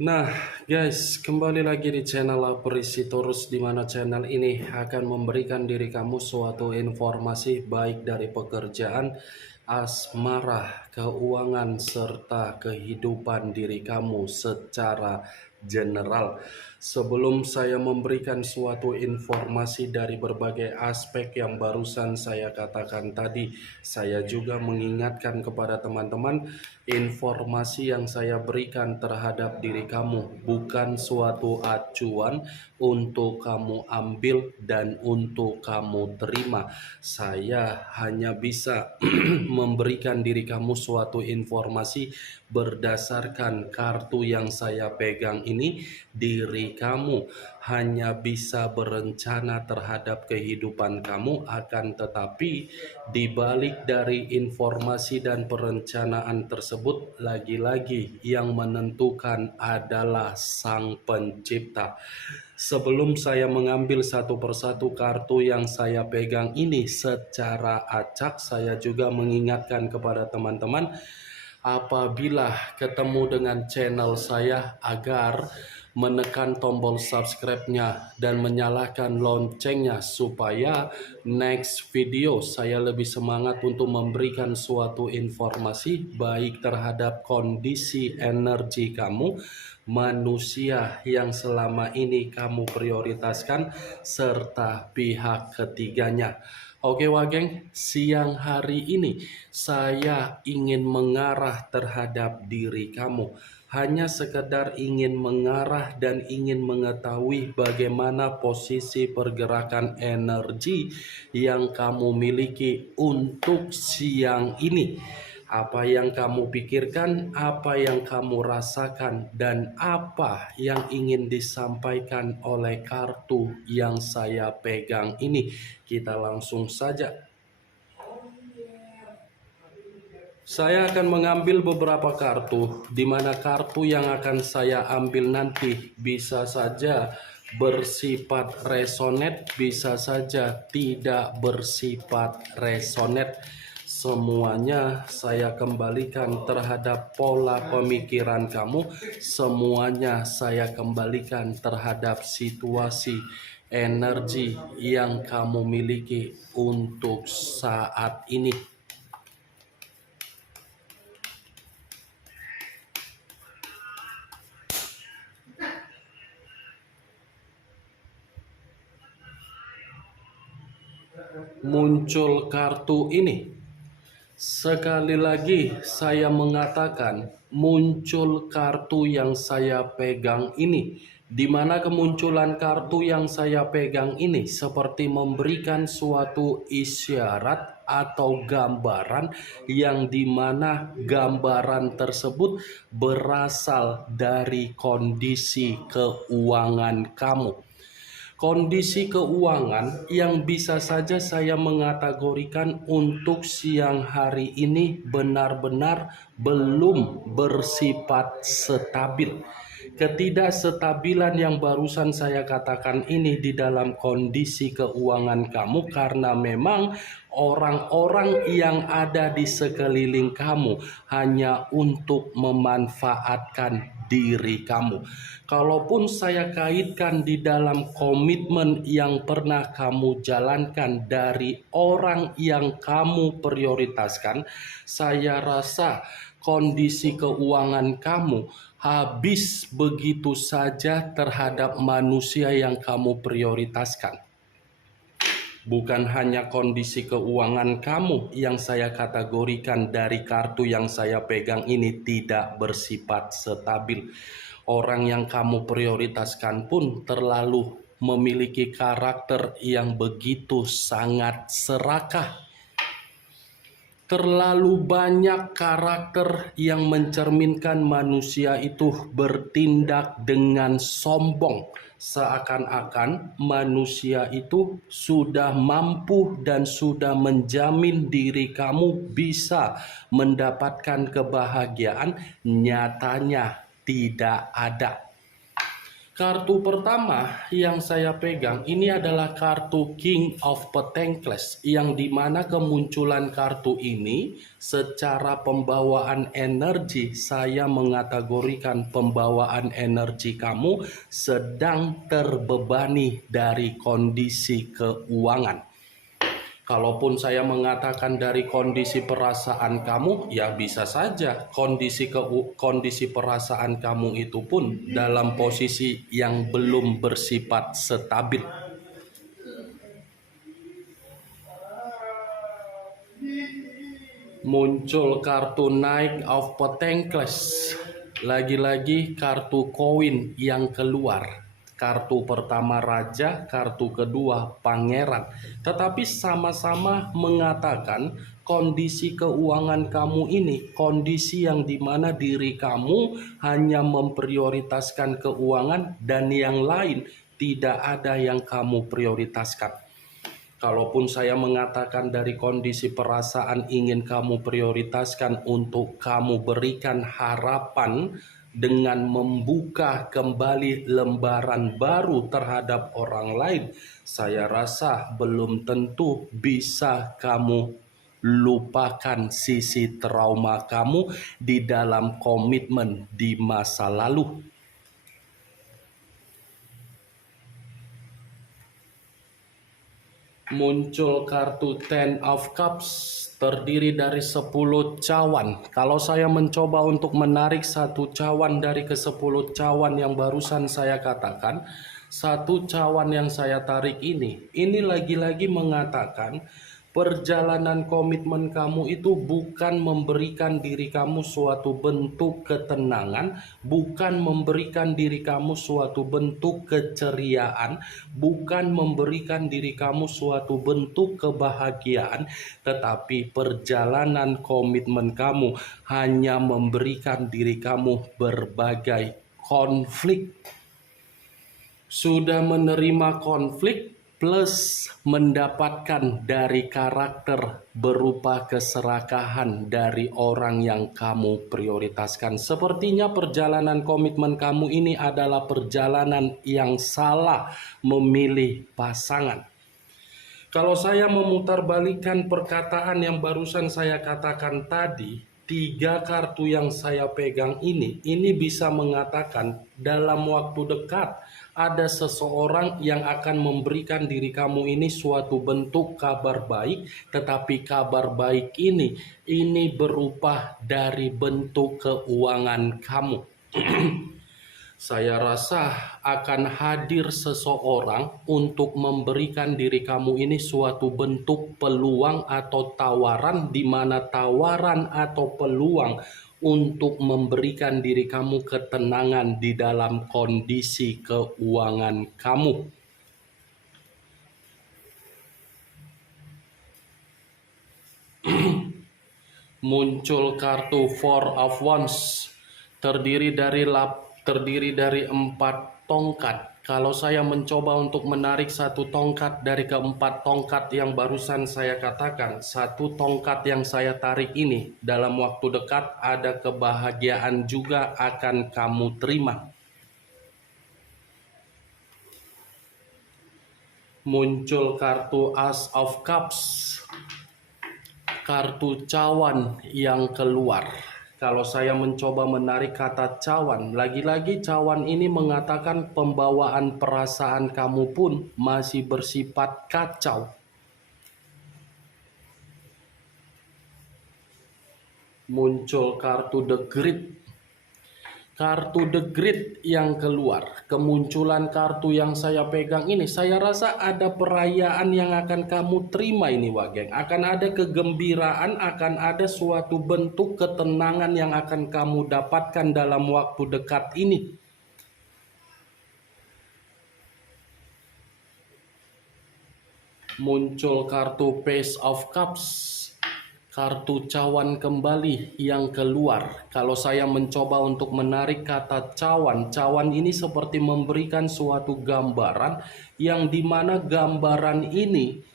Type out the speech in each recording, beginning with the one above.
Nah, guys, kembali lagi di channel Aprisi Terus, di mana channel ini akan memberikan diri kamu suatu informasi baik dari pekerjaan, asmara, keuangan, serta kehidupan diri kamu secara general. Sebelum saya memberikan suatu informasi dari berbagai aspek yang barusan saya katakan tadi, saya juga mengingatkan kepada teman-teman, informasi yang saya berikan terhadap diri kamu bukan suatu acuan untuk kamu ambil dan untuk kamu terima. Saya hanya bisa memberikan diri kamu suatu informasi berdasarkan kartu yang saya pegang ini. Diri kamu hanya bisa berencana terhadap kehidupan kamu, akan tetapi dibalik dari informasi dan perencanaan tersebut, lagi-lagi yang menentukan adalah Sang Pencipta. Sebelum saya mengambil satu persatu kartu yang saya pegang ini secara acak, saya juga mengingatkan kepada teman-teman, apabila ketemu dengan channel saya, agar menekan tombol subscribe-nya dan menyalakan loncengnya supaya next video saya lebih semangat untuk memberikan suatu informasi baik terhadap kondisi energi kamu, manusia yang selama ini kamu prioritaskan, serta pihak ketiganya. Oke Wageng, siang hari ini saya ingin mengarah terhadap diri kamu. Hanya sekedar ingin mengarah dan ingin mengetahui bagaimana posisi pergerakan energi yang kamu miliki untuk siang ini. Apa yang kamu pikirkan, apa yang kamu rasakan, dan apa yang ingin disampaikan oleh kartu yang saya pegang ini. Kita langsung saja. Saya akan mengambil beberapa kartu, di mana kartu yang akan saya ambil nanti bisa saja bersifat resonate, bisa saja tidak bersifat resonate. Semuanya saya kembalikan terhadap pola pemikiran kamu, semuanya saya kembalikan terhadap situasi energi yang kamu miliki untuk saat ini. Muncul kartu ini. Sekali lagi saya mengatakan, muncul kartu yang saya pegang ini, di mana kemunculan kartu yang saya pegang ini seperti memberikan suatu isyarat atau gambaran, yang dimana gambaran tersebut berasal dari kondisi keuangan kamu. Kondisi keuangan yang bisa saja saya mengategorikan untuk siang hari ini benar-benar belum bersifat stabil. Ketidakstabilan yang barusan saya katakan ini di dalam kondisi keuangan kamu karena memang orang-orang yang ada di sekeliling kamu hanya untuk memanfaatkan diri kamu. Kalaupun saya kaitkan di dalam komitmen yang pernah kamu jalankan dari orang yang kamu prioritaskan, saya rasa kondisi keuangan kamu habis begitu saja terhadap manusia yang kamu prioritaskan. Bukan hanya kondisi keuangan kamu yang saya kategorikan dari kartu yang saya pegang ini tidak bersifat stabil. Orang yang kamu prioritaskan pun terlalu memiliki karakter yang begitu sangat serakah. Terlalu banyak karakter yang mencerminkan manusia itu bertindak dengan sombong, seakan-akan manusia itu sudah mampu dan sudah menjamin diri kamu bisa mendapatkan kebahagiaan. Nyatanya tidak ada. Kartu pertama yang saya pegang ini adalah kartu King of Pentacles, yang dimana kemunculan kartu ini secara pembawaan energi, saya mengategorikan pembawaan energi kamu sedang terbebani dari kondisi keuangan. Kalaupun saya mengatakan dari kondisi perasaan kamu, ya bisa saja kondisi perasaan kamu itu pun dalam posisi yang belum bersifat stabil. Muncul kartu Knight of Pentacles. Lagi-lagi kartu koin yang keluar. Kartu pertama raja, kartu kedua pangeran. Tetapi sama-sama mengatakan kondisi keuangan kamu ini, kondisi yang dimana diri kamu hanya memprioritaskan keuangan dan yang lain tidak ada yang kamu prioritaskan. Kalaupun saya mengatakan dari kondisi perasaan ingin kamu prioritaskan untuk kamu berikan harapan dengan membuka kembali lembaran baru terhadap orang lain, saya rasa belum tentu bisa kamu lupakan sisi trauma kamu di dalam komitmen di masa lalu. Muncul kartu Ten of Cups, terdiri dari 10 cawan. Kalau saya mencoba untuk menarik satu cawan dari ke-10 cawan yang barusan saya katakan, satu cawan yang saya tarik ini lagi-lagi mengatakan perjalanan komitmen kamu itu bukan memberikan diri kamu suatu bentuk ketenangan, bukan memberikan diri kamu suatu bentuk keceriaan, bukan memberikan diri kamu suatu bentuk kebahagiaan, tetapi perjalanan komitmen kamu hanya memberikan diri kamu berbagai konflik. Sudah menerima konflik plus mendapatkan dari karakter berupa keserakahan dari orang yang kamu prioritaskan. Sepertinya perjalanan komitmen kamu ini adalah perjalanan yang salah memilih pasangan. Kalau saya memutarbalikkan perkataan yang barusan saya katakan tadi, 3 kartu yang saya pegang ini bisa mengatakan dalam waktu dekat ada seseorang yang akan memberikan diri kamu ini suatu bentuk kabar baik, tetapi kabar baik ini berupa dari bentuk keuangan kamu. Saya rasa akan hadir seseorang untuk memberikan diri kamu ini suatu bentuk peluang atau tawaran, di mana tawaran atau peluang untuk memberikan diri kamu ketenangan di dalam kondisi keuangan kamu. Muncul kartu Four of Wands, terdiri dari 4 tongkat. Kalau saya mencoba untuk menarik satu tongkat dari ke-4 tongkat yang barusan saya katakan, satu tongkat yang saya tarik ini dalam waktu dekat ada kebahagiaan juga akan kamu terima. Muncul kartu Ace of Cups, kartu cawan yang keluar. Kalau saya mencoba menarik kata cawan, lagi-lagi cawan ini mengatakan pembawaan perasaan kamu pun masih bersifat kacau. Muncul kartu The Grid. Kartu The Grid yang keluar. Kemunculan kartu yang saya pegang ini, saya rasa ada perayaan yang akan kamu terima ini Wageng. Akan ada kegembiraan, akan ada suatu bentuk ketenangan yang akan kamu dapatkan dalam waktu dekat ini. Muncul kartu Page of Cups, kartu cawan kembali yang keluar. Kalau saya mencoba untuk menarik kata cawan, cawan ini seperti memberikan suatu gambaran yang dimana gambaran ini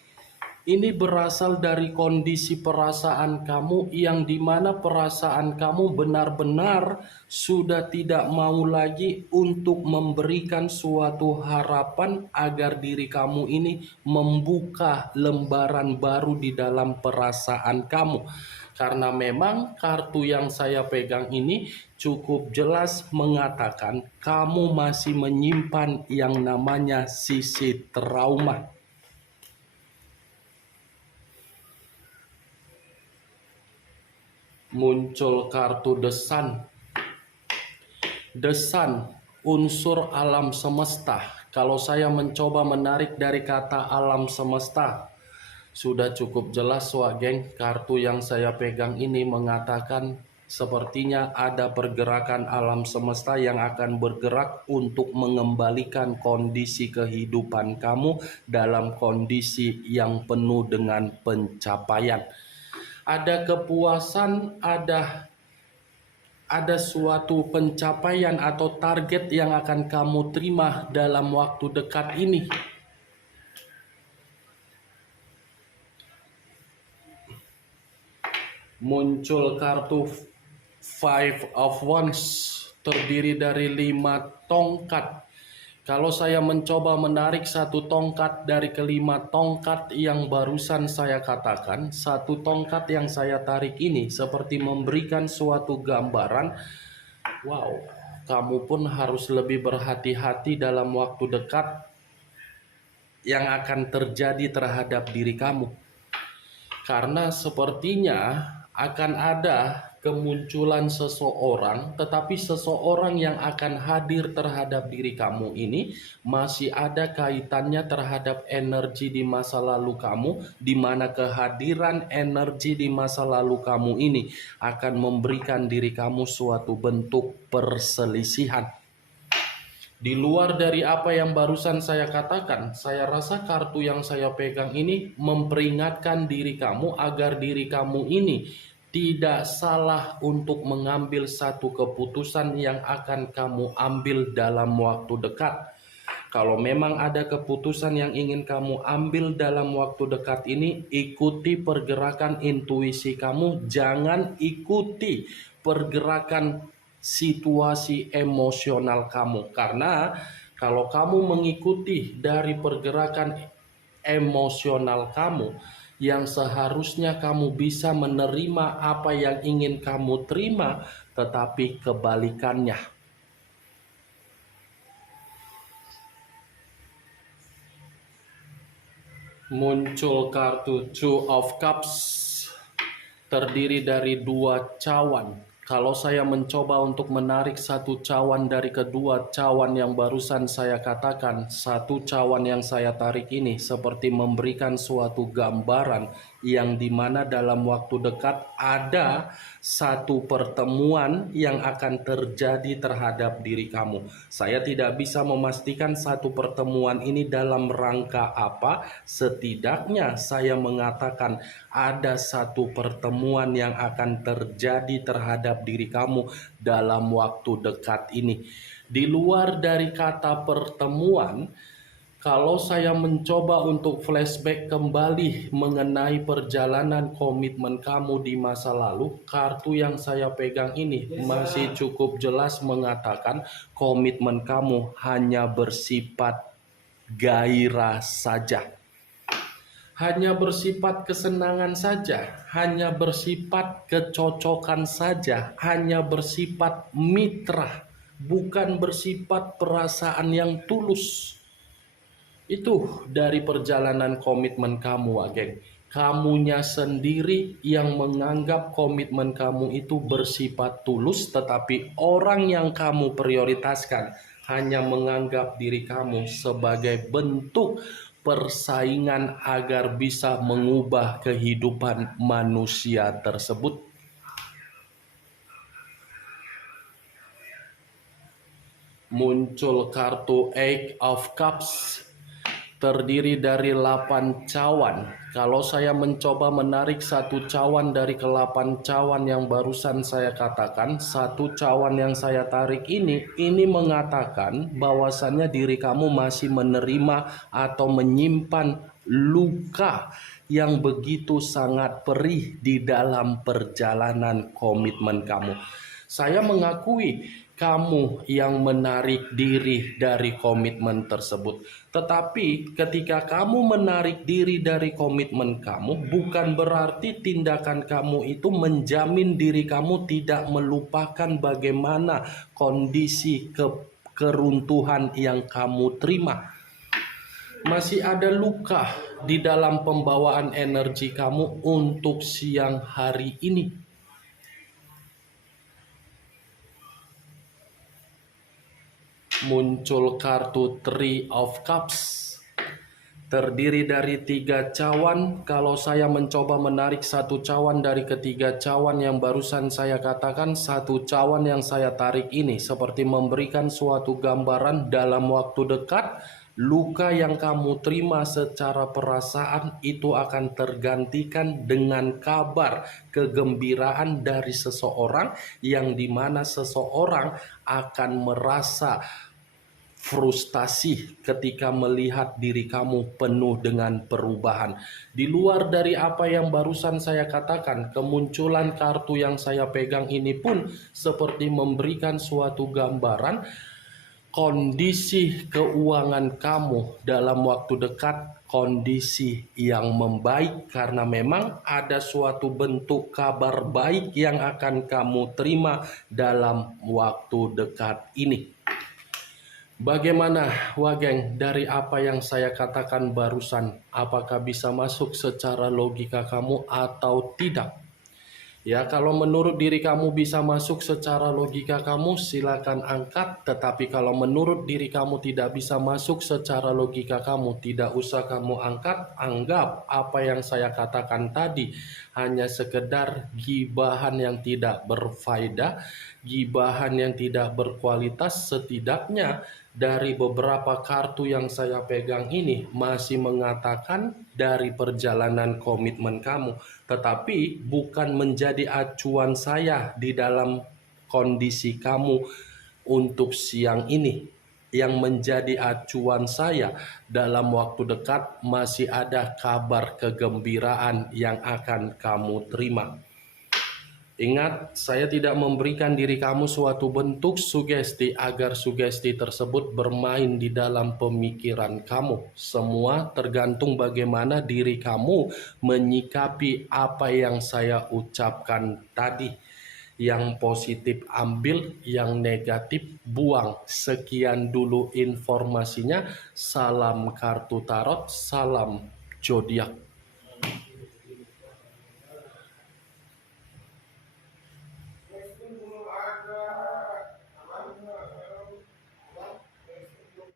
Ini berasal dari kondisi perasaan kamu yang dimana perasaan kamu benar-benar sudah tidak mau lagi untuk memberikan suatu harapan agar diri kamu ini membuka lembaran baru di dalam perasaan kamu. Karena memang kartu yang saya pegang ini cukup jelas mengatakan kamu masih menyimpan yang namanya sisi trauma. Muncul kartu The Sun. The Sun, unsur alam semesta. Kalau saya mencoba menarik dari kata alam semesta, sudah cukup jelas wah geng, kartu yang saya pegang ini mengatakan sepertinya ada pergerakan alam semesta yang akan bergerak untuk mengembalikan kondisi kehidupan kamu dalam kondisi yang penuh dengan pencapaian. Ada kepuasan, ada suatu pencapaian atau target yang akan kamu terima dalam waktu dekat ini. Muncul kartu Five of Wands, terdiri dari 5 tongkat. Kalau saya mencoba menarik satu tongkat dari kelima tongkat yang barusan saya katakan, satu tongkat yang saya tarik ini seperti memberikan suatu gambaran, wow, kamu pun harus lebih berhati-hati dalam waktu dekat yang akan terjadi terhadap diri kamu. Karena sepertinya akan ada kemunculan seseorang, tetapi seseorang yang akan hadir terhadap diri kamu ini masih ada kaitannya terhadap energi di masa lalu kamu, di mana kehadiran energi di masa lalu kamu ini akan memberikan diri kamu suatu bentuk perselisihan. Di luar dari apa yang barusan saya katakan, saya rasa kartu yang saya pegang ini memperingatkan diri kamu agar diri kamu ini tidak salah untuk mengambil satu keputusan yang akan kamu ambil dalam waktu dekat. Kalau memang ada keputusan yang ingin kamu ambil dalam waktu dekat ini, ikuti pergerakan intuisi kamu, jangan ikuti pergerakan situasi emosional kamu. Karena kalau kamu mengikuti dari pergerakan emosional kamu, yang seharusnya kamu bisa menerima apa yang ingin kamu terima, tetapi kebalikannya. Muncul kartu Two of Cups, terdiri dari 2 cawan. Kalau saya mencoba untuk menarik satu cawan dari kedua cawan yang barusan saya katakan, satu cawan yang saya tarik ini seperti memberikan suatu gambaran yang dimana dalam waktu dekat ada satu pertemuan yang akan terjadi terhadap diri kamu. Saya tidak bisa memastikan satu pertemuan ini dalam rangka apa, setidaknya saya mengatakan ada satu pertemuan yang akan terjadi terhadap diri kamu dalam waktu dekat ini. Di luar dari kata pertemuan, kalau saya mencoba untuk flashback kembali mengenai perjalanan komitmen kamu di masa lalu, kartu yang saya pegang ini masih cukup jelas mengatakan komitmen kamu hanya bersifat gairah saja. Hanya bersifat kesenangan saja, hanya bersifat kecocokan saja, hanya bersifat mitra, bukan bersifat perasaan yang tulus. Itu dari perjalanan komitmen kamu, geng. Kamunya sendiri yang menganggap komitmen kamu itu bersifat tulus, tetapi orang yang kamu prioritaskan hanya menganggap diri kamu sebagai bentuk persaingan agar bisa mengubah kehidupan manusia tersebut. Muncul kartu Eight of Cups, terdiri dari 8 cawan. Kalau saya mencoba menarik satu cawan dari ke-8 cawan yang barusan saya katakan, satu cawan yang saya tarik ini mengatakan bahwasannya diri kamu masih menerima atau menyimpan luka yang begitu sangat perih di dalam perjalanan komitmen kamu. Saya mengakui kamu yang menarik diri dari komitmen tersebut. Tetapi ketika kamu menarik diri dari komitmen kamu, bukan berarti tindakan kamu itu menjamin diri kamu tidak melupakan bagaimana kondisi keruntuhan yang kamu terima. Masih ada luka di dalam pembawaan energi kamu untuk siang hari ini. Muncul kartu Three of Cups, terdiri dari 3 cawan. Kalau saya mencoba menarik satu cawan dari ketiga cawan yang barusan saya katakan, satu cawan yang saya tarik ini seperti memberikan suatu gambaran dalam waktu dekat. Luka yang kamu terima secara perasaan itu akan tergantikan dengan kabar kegembiraan dari seseorang, yang dimana seseorang akan merasa frustasi ketika melihat diri kamu penuh dengan perubahan. Di luar dari apa yang barusan saya katakan, kemunculan kartu yang saya pegang ini pun seperti memberikan suatu gambaran kondisi keuangan kamu dalam waktu dekat, kondisi yang membaik, karena memang ada suatu bentuk kabar baik yang akan kamu terima dalam waktu dekat ini. Bagaimana Wageng dari apa yang saya katakan barusan? Apakah bisa masuk secara logika kamu atau tidak? Ya, kalau menurut diri kamu bisa masuk secara logika kamu, silakan angkat. Tetapi kalau menurut diri kamu tidak bisa masuk secara logika kamu, tidak usah kamu angkat. Anggap apa yang saya katakan tadi hanya sekedar gibahan yang tidak berfaedah, gibahan yang tidak berkualitas. Setidaknya dari beberapa kartu yang saya pegang ini masih mengatakan dari perjalanan komitmen kamu, tetapi bukan menjadi acuan saya di dalam kondisi kamu untuk siang ini. Yang menjadi acuan saya dalam waktu dekat, masih ada kabar kegembiraan yang akan kamu terima. Ingat, saya tidak memberikan diri kamu suatu bentuk sugesti agar sugesti tersebut bermain di dalam pemikiran kamu. Semua tergantung bagaimana diri kamu menyikapi apa yang saya ucapkan tadi. Yang positif ambil, yang negatif buang. Sekian dulu informasinya. Salam kartu tarot, salam zodiak.